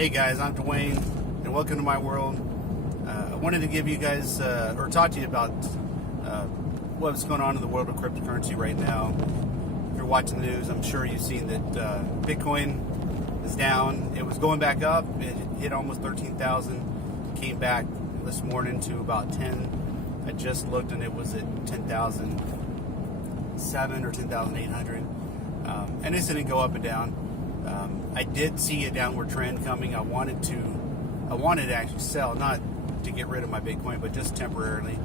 Hey guys, I'm Dwayne, and welcome to my world. I wanted to give you guys, or talk to you about what's going on in the world of cryptocurrency right now. If you're watching the news, I'm sure you've seen that Bitcoin is down. It was going back up. It hit almost 13,000. Came back this morning to about 10. I just looked and it was at 10,007 or 10,800. And it's going to go up and down. I did see a downward trend coming. I wanted to actually sell, not to get rid of my Bitcoin, but just temporarily,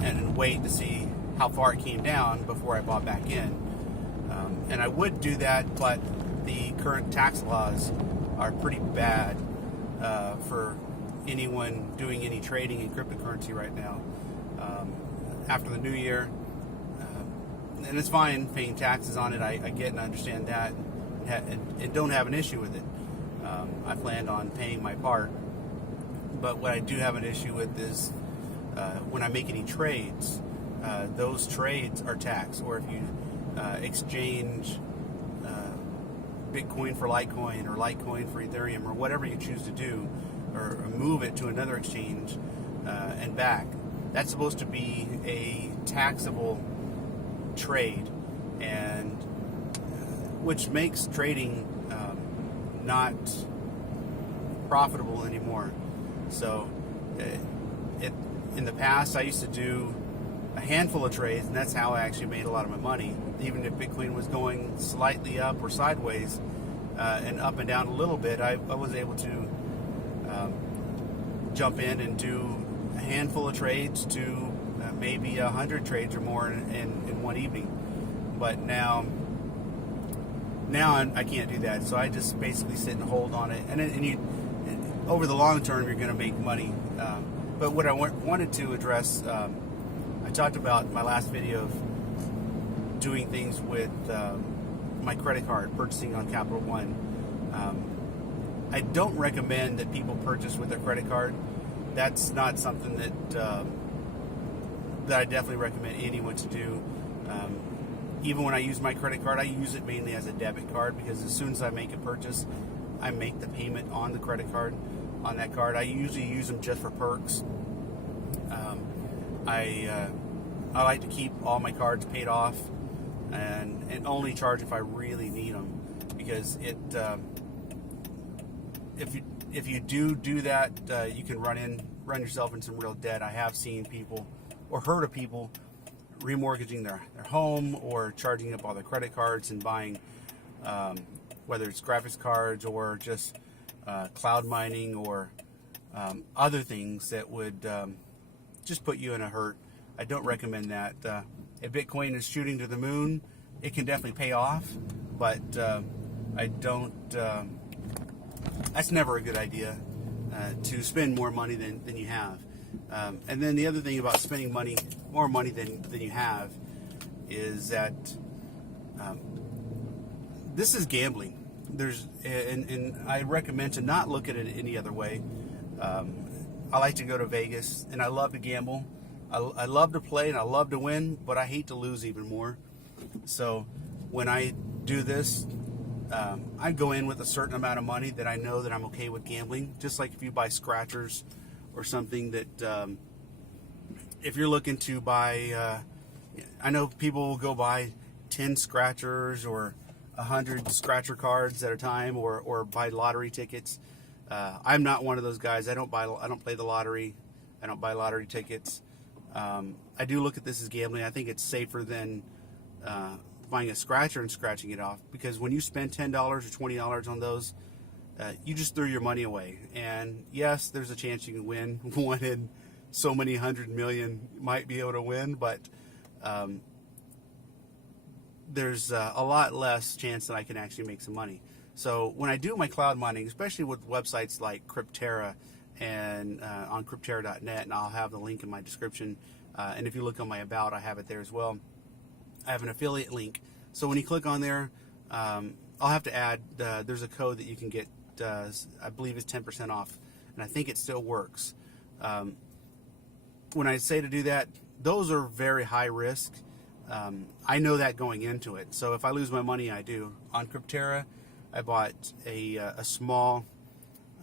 and wait to see how far it came down before I bought back in. And I would do that, but the current tax laws are pretty bad for anyone doing any trading in cryptocurrency right now. After the new year, and it's fine paying taxes on it. I get and understand that, and don't have an issue with it. I planned on paying my part, but what I do have an issue with is when I make any trades, those trades are taxed. Or if you exchange Bitcoin for Litecoin or Litecoin for Ethereum or whatever you choose to do, or move it to another exchange and back, that's supposed to be a taxable trade, and which makes trading not profitable anymore. So in the past I used to do a handful of trades, and that's how I actually made a lot of my money. Even if Bitcoin was going slightly up or sideways and up and down a little bit, I was able to jump in and do a handful of trades to maybe 100 trades or more in one evening. But now I can't do that, so I just basically sit and hold on it. And over the long term, you're going to make money. But what I wanted to address, I talked about in my last video of doing things with my credit card, purchasing on Capital One. I don't recommend that people purchase with their credit card. That's not something that I definitely recommend anyone to do. Even when I use my credit card, I use it mainly as a debit card, because as soon as I make a purchase, I make the payment on the credit card, on that card. I usually use them just for perks. I like to keep all my cards paid off and only charge if I really need them, because if you do that, you can run yourself into some real debt. I have seen people, or heard of people, remortgaging their home, or charging up all their credit cards and buying, whether it's graphics cards or just cloud mining or other things that would just put you in a hurt. I don't recommend that. If Bitcoin is shooting to the moon, it can definitely pay off, but I don't. That's never a good idea to spend more money than you have. And then the other thing about spending more money than you have, is that this is gambling. And I recommend to not look at it any other way. I like to go to Vegas, and I love to gamble. I love to play and I love to win, but I hate to lose even more. So when I do this, I go in with a certain amount of money that I know that I'm okay with gambling. Just like if you buy scratchers or something that, if you're looking to buy, I know people will go buy 10 scratchers or 100 scratcher cards at a time, or buy lottery tickets. I'm not one of those guys. I don't play the lottery. I don't buy lottery tickets. I do look at this as gambling. I think it's safer than buying a scratcher and scratching it off, because when you spend $10 or $20 on those, you just threw your money away. And yes, there's a chance you can win. One in so many 100 million might be able to win, but there's a lot less chance that I can actually make some money. So when I do my cloud mining, especially with websites like Crypterra and on Crypterra.net, and I'll have the link in my description, and if you look on my About, I have it there as well. I have an affiliate link. So when you click on there, I'll have to add, there's a code that you can get, I believe it's 10% off, and I think it still works. When I say to do that, those are very high risk. I know that going into it. So if I lose my money, I do. On Crypterra, I bought a small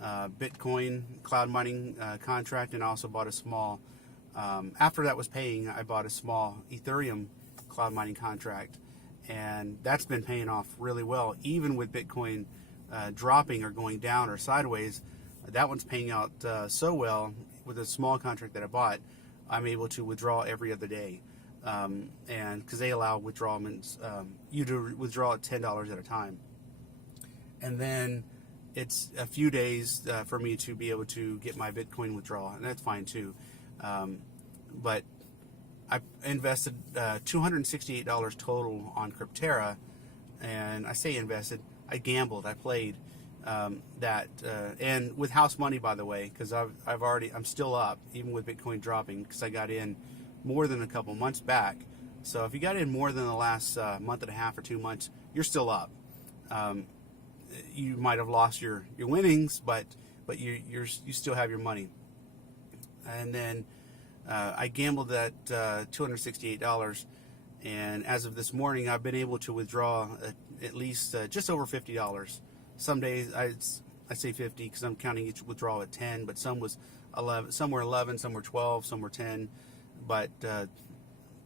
Bitcoin cloud mining contract, and I also bought a small, after that was paying, I bought a small Ethereum cloud mining contract, and that's been paying off really well. Even with Bitcoin dropping or going down or sideways, that one's paying out so well. With a small contract that I bought, I'm able to withdraw every other day, and because they allow withdrawals, you to withdraw at $10 at a time, and then it's a few days for me to be able to get my Bitcoin withdrawal, and that's fine too. But I invested $268 total on Crypterra, and I say invested, I gambled, I played that, and with house money, by the way, because I'm still up even with Bitcoin dropping, because I got in more than a couple months back. So if you got in more than the last month and a half or 2 months, you're still up. You might have lost your winnings, but you still have your money. And then I gambled that $268, and as of this morning, I've been able to withdraw at least just over $50. Some days I say 50 because I'm counting each withdrawal at 10, but some was 11, some were 11, some were 12, some were 10, but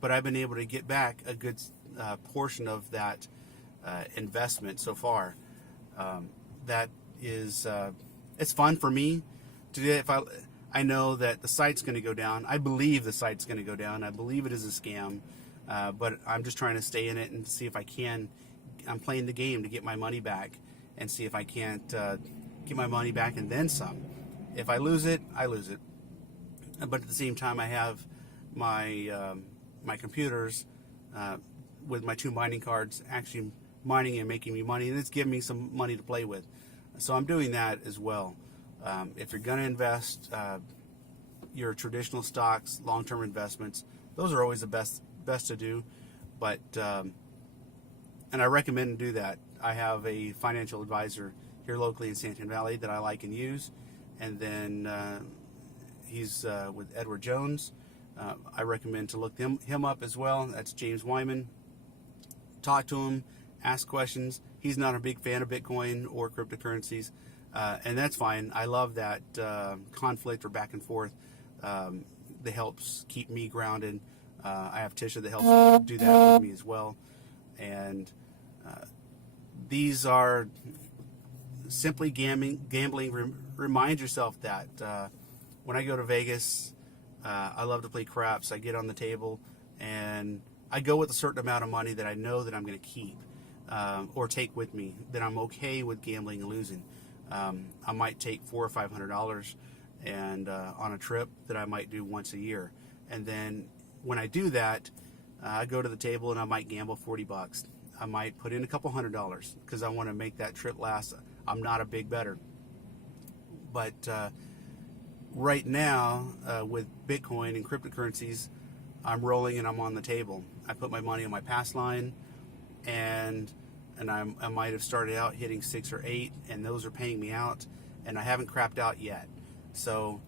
I've been able to get back a good portion of that investment so far. That is, it's fun for me to do it. If I know that the site's going to go down. I believe the site's going to go down. I believe it is a scam, but I'm just trying to stay in it and see if I can. I'm playing the game to get my money back and see if I can't get my money back and then some. If I lose it, I lose it. But at the same time, I have my my computers with my 2 mining cards actually mining and making me money, and it's giving me some money to play with. So I'm doing that as well. If you're going to invest, your traditional stocks, long-term investments, those are always the best to do. But and I recommend to do that. I have a financial advisor here locally in Santan Valley that I like and use, and then he's with Edward Jones. I recommend to look him up as well. That's James Wyman. Talk to him, ask questions. He's not a big fan of Bitcoin or cryptocurrencies, and that's fine. I love that conflict or back and forth that helps keep me grounded. I have Tisha that helps do that with me as well. And these are simply gambling. Remind yourself that when I go to Vegas, I love to play craps. I get on the table and I go with a certain amount of money that I know that I'm going to keep or take with me, that I'm okay with gambling and losing. I might take $400 or $500 and on a trip that I might do once a year. And then when I do that, I go to the table and I might gamble $40. I might put in a couple $100 because I want to make that trip last. I'm not a big bettor. But right now, with Bitcoin and cryptocurrencies, I'm rolling and I'm on the table. I put my money on my pass line, and I might have started out hitting 6 or 8, and those are paying me out, and I haven't crapped out yet. So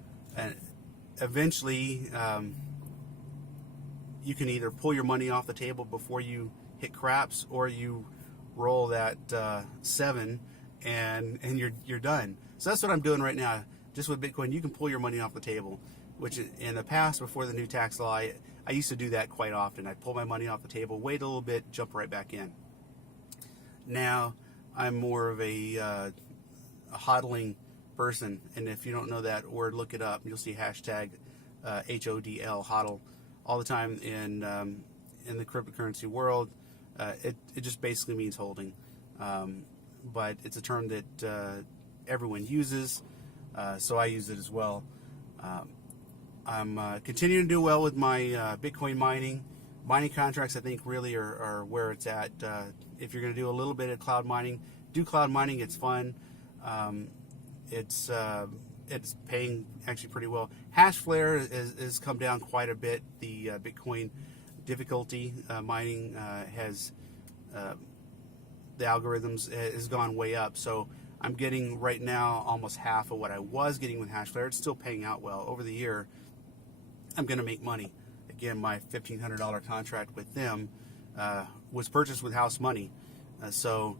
eventually, you can either pull your money off the table before you hit craps, or you roll that 7 and you're done. So that's what I'm doing right now. Just with Bitcoin, you can pull your money off the table, which in the past, before the new tax law, I used to do that quite often. I'd pull my money off the table, wait a little bit, jump right back in. Now, I'm more of a hodling person, and if you don't know that word, look it up. You'll see hashtag HODL, hodl, all the time in the cryptocurrency world. It just basically means holding, but it's a term that everyone uses, so I use it as well. I'm continuing to do well with my Bitcoin mining contracts. I think really are where it's at. If you're going to do a little bit of cloud mining, do cloud mining. It's fun. It's paying actually pretty well. Hashflare has come down quite a bit. The Bitcoin difficulty mining has the algorithms has gone way up. So I'm getting right now almost half of what I was getting with Hashflare. It's still paying out well. Over the year, I'm going to make money. Again, my $1,500 contract with them was purchased with house money. So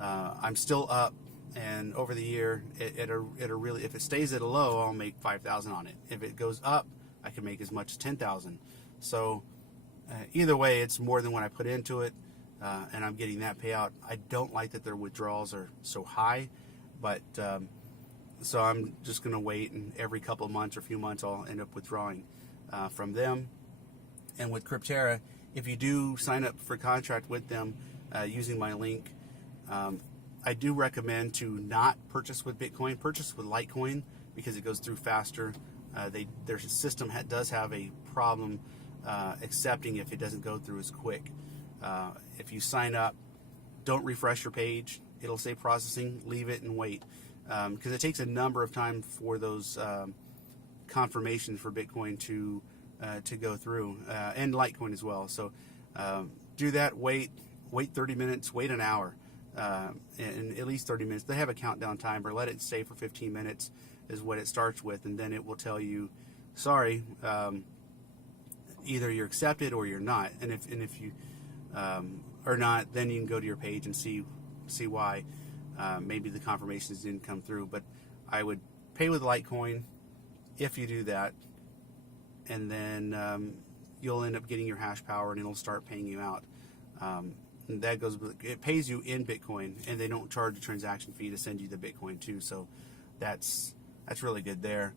I'm still up, and over the year, it'll really, if it stays at a low, I'll make 5,000 on it. If it goes up, I can make as much as 10,000. So either way, it's more than what I put into it, and I'm getting that payout. I don't like that their withdrawals are so high, but so I'm just going to wait, and every couple of months or few months, I'll end up withdrawing from them. And with Crypterra, if you do sign up for contract with them using my link, I do recommend to not purchase with Bitcoin, purchase with Litecoin, because it goes through faster. Their system does have a problem accepting if it doesn't go through as quick. If you sign up, don't refresh your page. It'll say processing, leave it and wait. Because it takes a number of time for those confirmations for Bitcoin to go through, and Litecoin as well. So do that, wait 30 minutes, wait an hour, and at least 30 minutes. They have a countdown timer. Let it stay for 15 minutes is what it starts with, and then it will tell you, sorry, either you're accepted or you're not. And if you are not, then you can go to your page and see why. Maybe the confirmations didn't come through, but I would pay with Litecoin if you do that, and then you'll end up getting your hash power, and it'll start paying you out. And that goes, it pays you in Bitcoin, and they don't charge a transaction fee to send you the Bitcoin too. So that's really good there.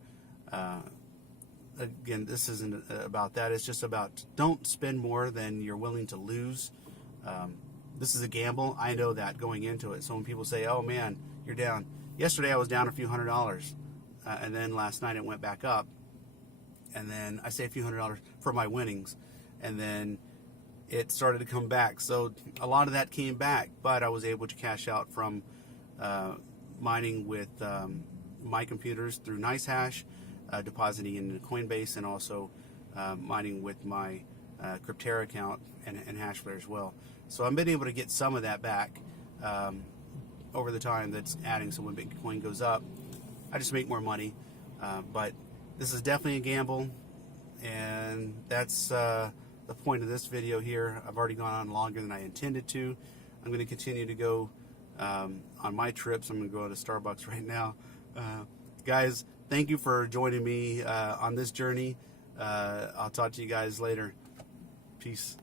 Again, this isn't about that. It's just about, don't spend more than you're willing to lose. This is a gamble. I know that going into it. So when people say, oh man, you're down. Yesterday I was down a few $100s. And then last night it went back up. And then I say a few $100s for my winnings. And then it started to come back. So a lot of that came back, but I was able to cash out from mining with my computers through NiceHash, depositing in Coinbase, and also mining with my Crypterra account and Hashflare as well. So I've been able to get some of that back over the time that's adding. So when Bitcoin goes up, I just make more money. But this is definitely a gamble, and that's the point of this video here. I've already gone on longer than I intended to. I'm going to continue to go on my trips. I'm going to go to Starbucks right now. Guys, thank you for joining me on this journey. I'll talk to you guys later. Peace.